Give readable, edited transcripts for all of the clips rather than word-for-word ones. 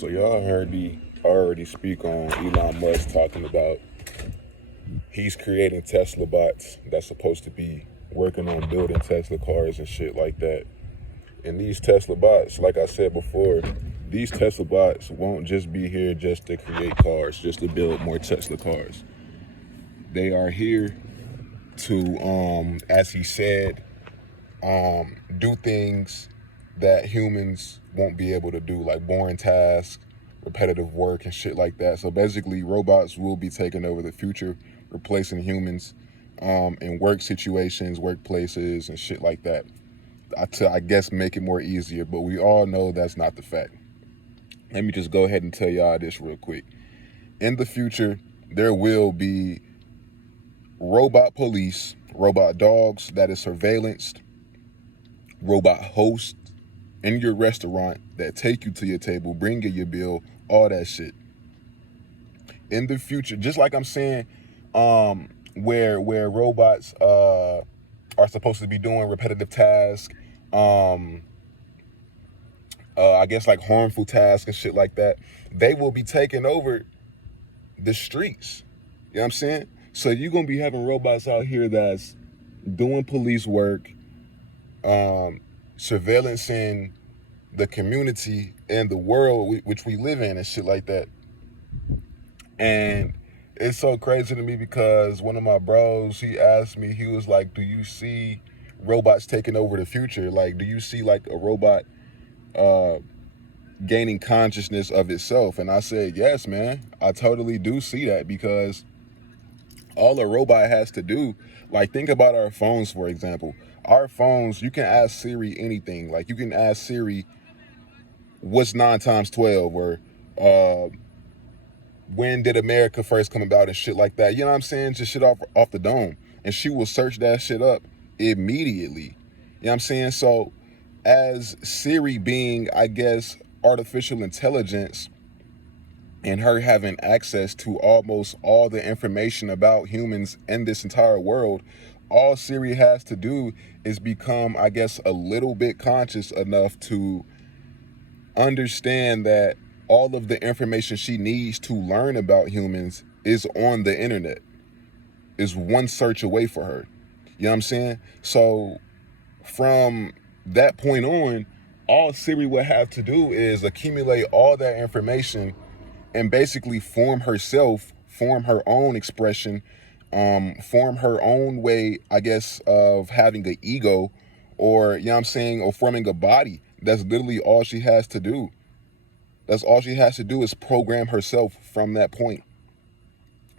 So y'all heard me already speak on Elon Musk talking about he's creating Tesla bots that's supposed to be working on building Tesla cars and shit like that. And these Tesla bots, like I said before, these Tesla bots won't just be here just to create cars, just to build more Tesla cars. They are here to, as he said, do things that humans won't be able to do, like boring tasks, repetitive work, and shit like that. So basically, robots will be taking over the future, replacing humans in work situations, workplaces, and shit like that. To, I guess, make it more easier, but we all know that's not the fact. Let me just go ahead and tell y'all this real quick. In the future, there will be robot police, robot dogs that is surveillanced, robot hosts in your restaurant that take you to your table, bring you your bill, all that shit. In the future, just like I'm saying, where robots are supposed to be doing repetitive tasks, I guess like harmful tasks and shit like that, they will be taking over the streets. You know what I'm saying? So you're gonna be having robots out here that's doing police work, surveillancing the community and the world which we live in and shit like that. And it's so crazy to me because one of my bros, he asked me, he was like, do you see robots taking over the future? Like, do you see like a robot gaining consciousness of itself? And I said, yes, man, I totally do see that, because all a robot has to do, like, think about our phones, for example. Our phones, you can ask Siri anything. Like, you can ask Siri, what's 9 times 12? Or when did America first come about and shit like that. You know what I'm saying? Just shit off the dome. And she will search that shit up immediately. You know what I'm saying? So as Siri being, I guess, artificial intelligence, and her having access to almost all the information about humans in this entire world, all Siri has to do is become, I guess, a little bit conscious enough to understand that all of the information she needs to learn about humans is on the internet, is one search away for her. You know what I'm saying? So from that point on, all Siri would have to do is accumulate all that information and basically form herself, form her own expression, form her own way, I guess, of having an ego, or, you know what I'm saying, or forming a body. That's literally all she has to do. That's all she has to do is program herself from that point.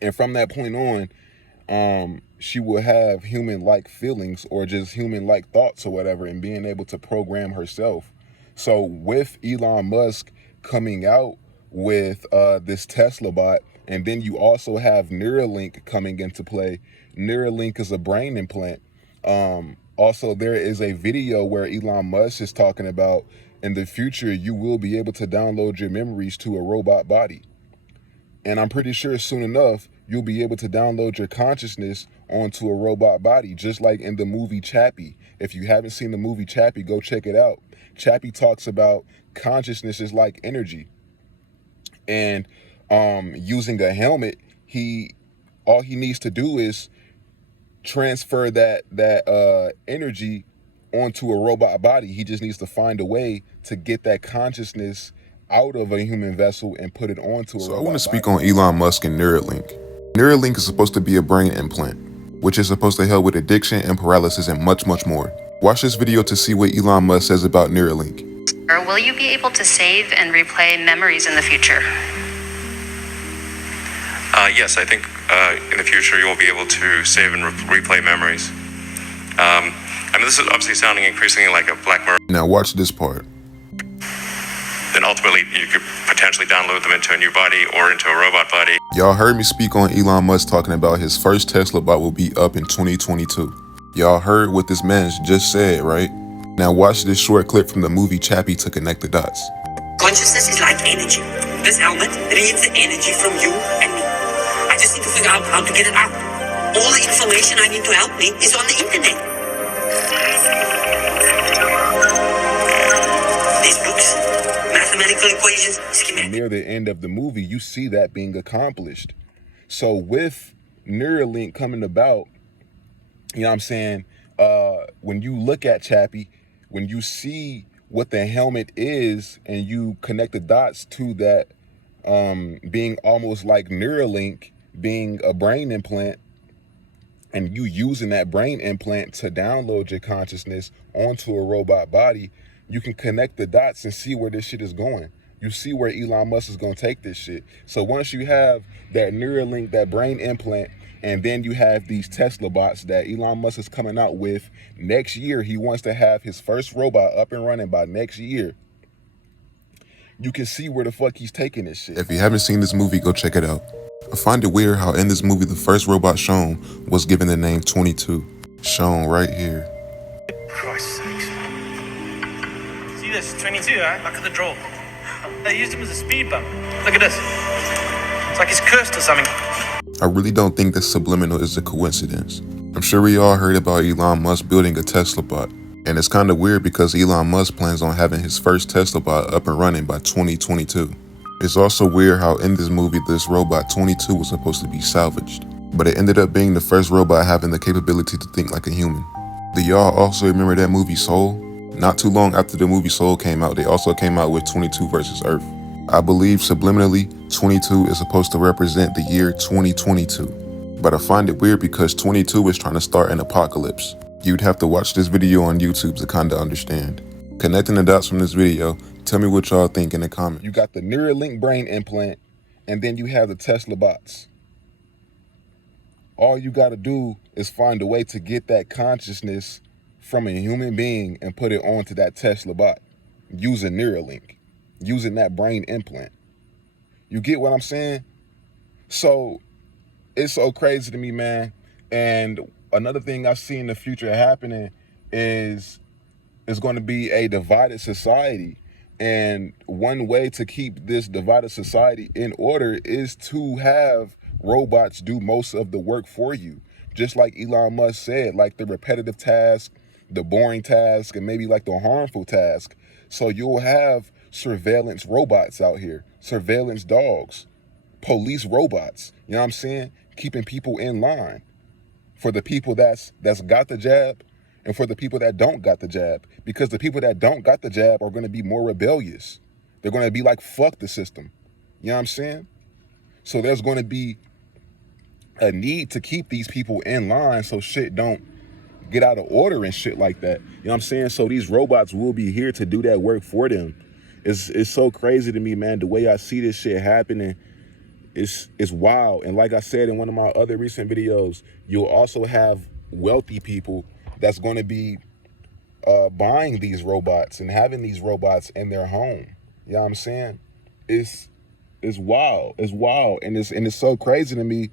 And from that point on, she will have human-like feelings or just human-like thoughts or whatever, and being able to program herself. So with Elon Musk coming out with this Tesla bot, and then you also have Neuralink coming into play. Neuralink is a brain implant. Also, there is a video where Elon Musk is talking about, in the future, you will be able to download your memories to a robot body. And I'm pretty sure soon enough, you'll be able to download your consciousness onto a robot body, just like in the movie Chappie. If you haven't seen the movie Chappie, go check it out. Chappie talks about consciousness is like energy. And using a helmet, all he needs to do is transfer that energy onto a robot body. He just needs to find a way to get that consciousness out of a human vessel and put it onto a robot body. So I want to speak on Elon Musk and Neuralink. Neuralink is supposed to be a brain implant, which is supposed to help with addiction and paralysis and much, much more. Watch this video to see what Elon Musk says about Neuralink. Will you be able to save and replay memories in the future? Yes, I think in the future you will be able to save and replay memories. I mean, this is obviously sounding increasingly like a Black Mirror. Now watch this part. Then ultimately you could potentially download them into a new body or into a robot body. Y'all heard me speak on Elon Musk talking about his first Tesla bot will be up in 2022. Y'all heard what this man just said, right? Now watch this short clip from the movie Chappie to connect the dots. Consciousness is like energy. This helmet reads the energy from you and me. I just need to figure out how to get it out. All the information I need to help me is on the internet. These books, mathematical equations, And schematic. near the end of the movie, you see that being accomplished. So with Neuralink coming about, you know what I'm saying, when you look at Chappie, when you see what the helmet is and you connect the dots to that being almost like Neuralink being a brain implant, and you using that brain implant to download your consciousness onto a robot body, you can connect the dots and see where this shit is going. You see where Elon Musk is going to take this shit. So once you have that Neuralink, that brain implant, and then you have these Tesla bots that Elon Musk is coming out with next year, he wants to have his first robot up and running by next year. You can see where the fuck he's taking this shit. If you haven't seen this movie, go check it out. I find it weird how in this movie the first robot shown was given the name 22. Shown right here. Christ's sakes. See this, 22, right? Look at the draw. They used him as a speed bump. Look at this. It's like he's cursed or something. I really don't think that subliminal is a coincidence. I'm sure we all heard about Elon Musk building a Tesla bot. And it's kind of weird because Elon Musk plans on having his first Tesla bot up and running by 2022. It's also weird how in this movie this robot 22 was supposed to be salvaged, but it ended up being the first robot having the capability to think like a human. Do y'all also remember that movie Soul? Not too long after the movie Soul came out, they also came out with 22 versus Earth. I believe subliminally 22 is supposed to represent the year 2022, but I find it weird because 22 is trying to start an apocalypse. You'd have to watch this video on YouTube to kinda understand. Connecting the dots from this video, tell me what y'all think in the comments. You got the Neuralink brain implant, and then you have the Tesla bots. All you got to do is find a way to get that consciousness from a human being and put it onto that Tesla bot using Neuralink, using that brain implant. You get what I'm saying? So it's so crazy to me, man. And another thing I see in the future happening is it's going to be a divided society. And one way to keep this divided society in order is to have robots do most of the work for you. Just like Elon Musk said, like the repetitive task, the boring task, and maybe like the harmful task. So you'll have surveillance robots out here, surveillance dogs, police robots, you know what I'm saying? Keeping people in line for the people that's got the jab and for the people that don't got the jab. Because the people that don't got the jab are going to be more rebellious. They're going to be like, fuck the system. You know what I'm saying? So there's going to be a need to keep these people in line so shit don't get out of order and shit like that. You know what I'm saying? So these robots will be here to do that work for them. It's so crazy to me, man. The way I see this shit happening, it's wild. And like I said in one of my other recent videos, you'll also have wealthy people that's going to be buying these robots and having these robots in their home. You know what I'm saying? It's wild. It's wild. And it's so crazy to me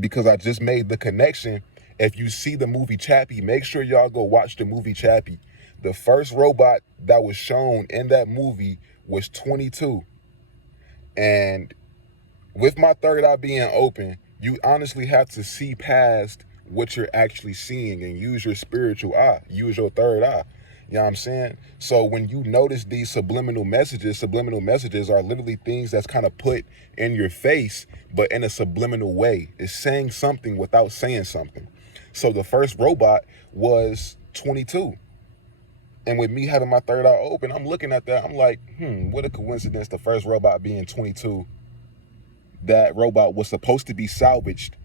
because I just made the connection. If you see the movie Chappie, make sure y'all go watch the movie Chappie. The first robot that was shown in that movie was 22. And with my third eye being open, you honestly have to see past what you're actually seeing and use your spiritual eye, use your third eye. You know what I'm saying? So when you notice these subliminal messages are literally things that's kind of put in your face, but in a subliminal way. It's saying something without saying something. So the first robot was 22. And with me having my third eye open, I'm looking at that. I'm like, what a coincidence. The first robot being 22. That robot was supposed to be salvaged.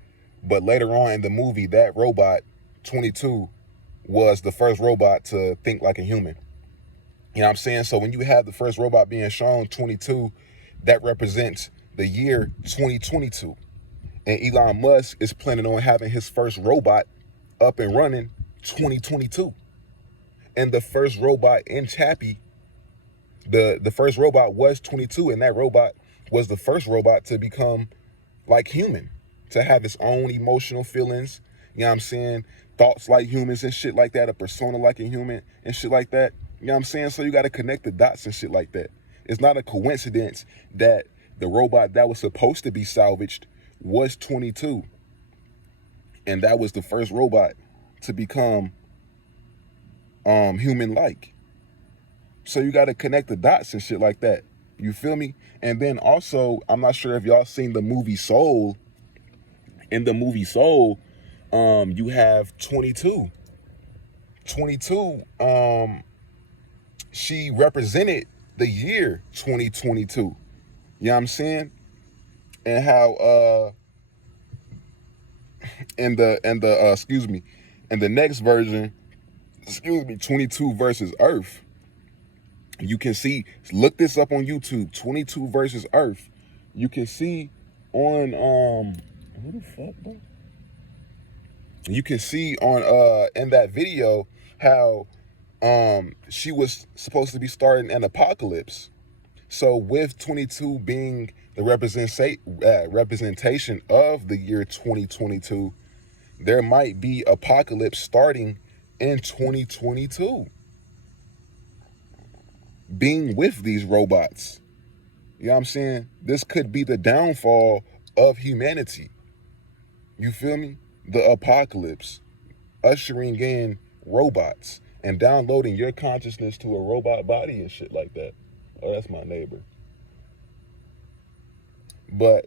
But later on in the movie, that robot, 22, was the first robot to think like a human. You know what I'm saying? So when you have the first robot being shown, 22, that represents the year 2022. And Elon Musk is planning on having his first robot up and running 2022. And the first robot in Chappie, the first robot was 22, and that robot was the first robot to become like human, to have its own emotional feelings, you know what I'm saying? Thoughts like humans and shit like that, a persona like a human and shit like that. You know what I'm saying? So you got to connect the dots and shit like that. It's not a coincidence that the robot that was supposed to be salvaged was 22. And that was the first robot to become human-like. So you got to connect the dots and shit like that. You feel me? And then also, I'm not sure if y'all seen the movie Soul. In the movie Soul, you have 22. 22, she represented the year 2022. You know what I'm saying? And how in the next version, 22 versus Earth. You can see, look this up on YouTube, 22 versus Earth. You can see on who the fuck, bro? You can see on in that video how she was supposed to be starting an apocalypse. So with 22 being the representation of the year 2022, there might be apocalypse starting in 2022. Being with these robots. You know what I'm saying? This could be the downfall of humanity. You feel me? The apocalypse. Ushering in robots and downloading your consciousness to a robot body and shit like that. Oh, that's my neighbor. But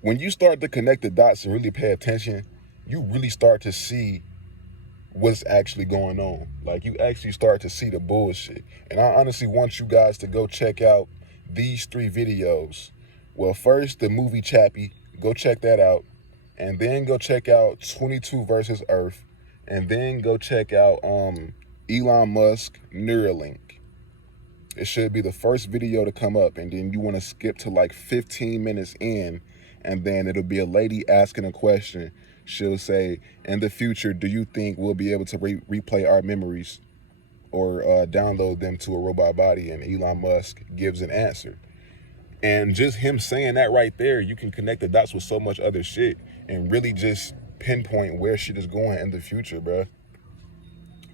when you start to connect the dots and really pay attention, you really start to see what's actually going on. Like, you actually start to see the bullshit. And I honestly want you guys to go check out these 3 videos. Well, first, the movie Chappie. Go check that out. And then go check out 22 versus Earth. And then go check out Elon Musk Neuralink. It should be the first video to come up, and then you want to skip to like 15 minutes in, and then it'll be a lady asking a question. She'll say, in the future, do you think we'll be able to replay our memories or download them to a robot body? And Elon Musk gives an answer. And just him saying that right there, you can connect the dots with so much other shit and really just pinpoint where shit is going in the future, bruh.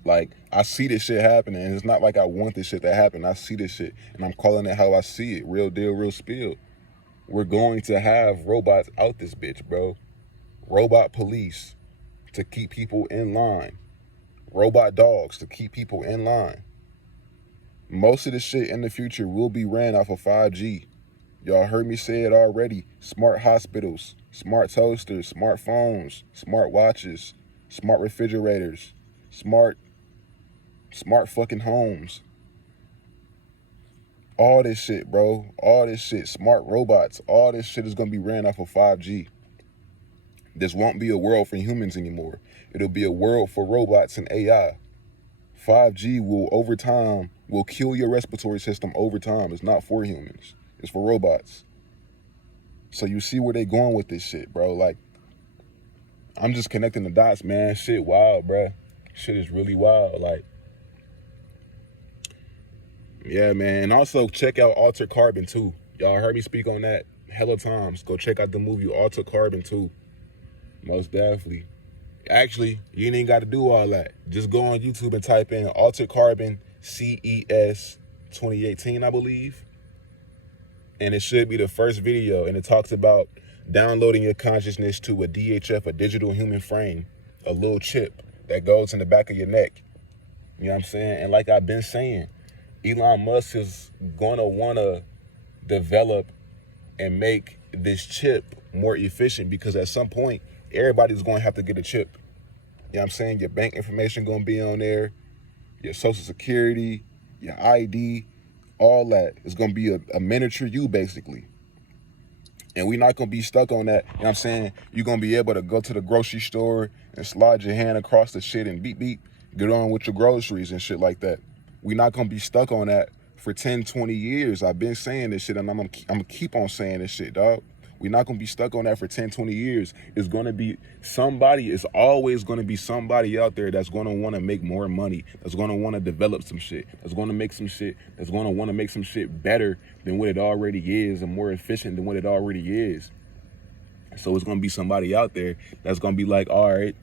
Like, I see this shit happening, and it's not like I want this shit to happen. I see this shit, and I'm calling it how I see it. Real deal, real spill. We're going to have robots out this bitch, bro. Robot police to keep people in line. Robot dogs to keep people in line. Most of the shit in the future will be ran off of 5G. Y'all heard me say it already. Smart hospitals, smart toasters, smart phones, smart watches, smart refrigerators, smart fucking homes. All this shit, bro. All this shit. Smart robots. All this shit is going to be ran off of 5G. This won't be a world for humans anymore. It'll be a world for robots and AI. 5G will kill your respiratory system over time. It's not for humans. It's for robots. So you see where they going with this shit, bro. Like, I'm just connecting the dots, man. Shit wild, bro. Shit is really wild. Like, yeah, man. And also check out Altered Carbon 2. Y'all heard me speak on that hella times. Go check out the movie Altered Carbon 2. Most definitely. Actually, you ain't even got to do all that. Just go on YouTube and type in Altered Carbon CES 2018, I believe. And it should be the first video. And it talks about downloading your consciousness to a DHF, a digital human frame, a little chip that goes in the back of your neck. You know what I'm saying? And like I've been saying, Elon Musk is going to want to develop and make this chip more efficient, because at some point, everybody's going to have to get a chip. You know what I'm saying? Your bank information going to be on there, your social security, your ID, all that. It's going to be a miniature you, basically. And we're not going to be stuck on that. You know what I'm saying? You're going to be able to go to the grocery store and slide your hand across the shit and beep, beep, get on with your groceries and shit like that. We're not going to be stuck on that for 10, 20 years. I've been saying this shit, and I'm going to keep on saying this shit, dog. We're not going to be stuck on that for 10, 20 years. It's going to be somebody, it's always going to be somebody out there that's going to want to make more money, that's going to want to develop some shit, that's going to make some shit, that's going to want to make some shit better than what it already is and more efficient than what it already is. So it's going to be somebody out there that's going to be like, all right,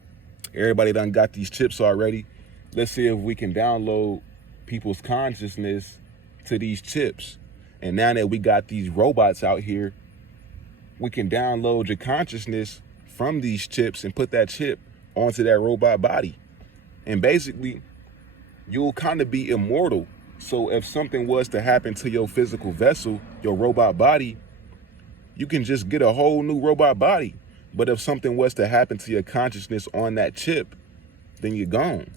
everybody done got these chips already. Let's see if we can download people's consciousness to these chips. And now that we got these robots out here, we can download your consciousness from these chips and put that chip onto that robot body. And basically, you'll kind of be immortal So if something was to happen to your physical vessel, your robot body, you can just get a whole new robot body. But if something was to happen to your consciousness on that chip, then you're gone.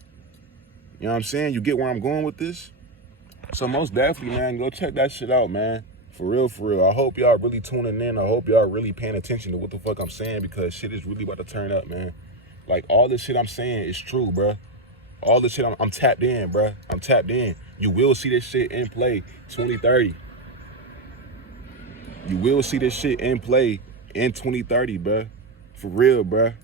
You know what I'm saying? You get where I'm going with this? So most definitely, man, go check that shit out, man. For real, for real. I hope y'all really tuning in. I hope y'all really paying attention to what the fuck I'm saying, because shit is really about to turn up, man. Like, all this shit I'm saying is true, bruh. All this shit, I'm tapped in, bruh. I'm tapped in. You will see this shit in play 2030. You will see this shit in play in 2030, bruh. For real, bruh.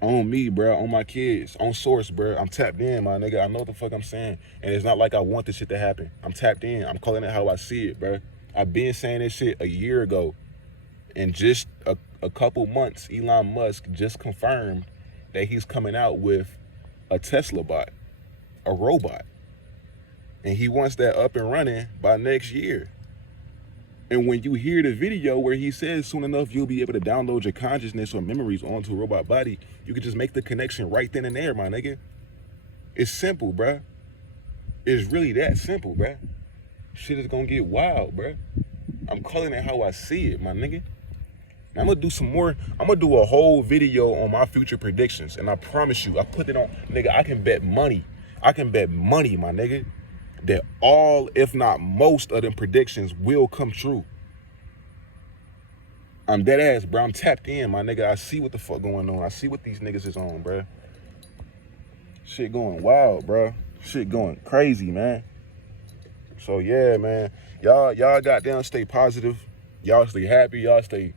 On me, bruh. On my kids. On source, bruh. I'm tapped in, my nigga. I know what the fuck I'm saying. And it's not like I want this shit to happen. I'm tapped in. I'm calling it how I see it, bruh. I've been saying this shit a year ago. And just a couple months, Elon Musk just confirmed that he's coming out with a Tesla bot, a robot. And he wants that up and running by next year. And when you hear the video where he says soon enough you'll be able to download your consciousness or memories onto a robot body, you can just make the connection right then and there, my nigga. It's simple, bruh. It's really that simple, bruh. Shit is gonna get wild, bruh. I'm calling it how I see it, my nigga. I'm gonna do some more. I'm gonna do a whole video on my future predictions, and I promise you, I put it on, nigga, I can bet money. I can bet money, my nigga, that all, if not most of them predictions will come true. I'm dead ass, bro. I'm tapped in, my nigga. I see what the fuck going on. I see what these niggas is on, bro. Shit going wild, bro. Shit going crazy, man. So yeah, man. Y'all goddamn stay positive. Y'all stay happy. Y'all stay,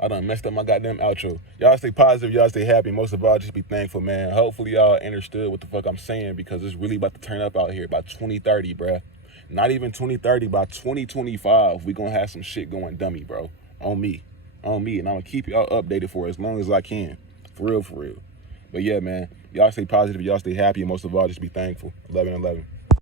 I done messed up my goddamn outro. Y'all stay positive, y'all stay happy. Most of all, just be thankful, man. Hopefully y'all understood what the fuck I'm saying, because it's really about to turn up out here by 2030, bruh. Not even 2030, by 2025, we gonna have some shit going dummy, bro. On me. And I'm gonna keep y'all updated for as long as I can. For real, for real. But yeah, man, y'all stay positive, y'all stay happy, and most of all, just be thankful. 11-11.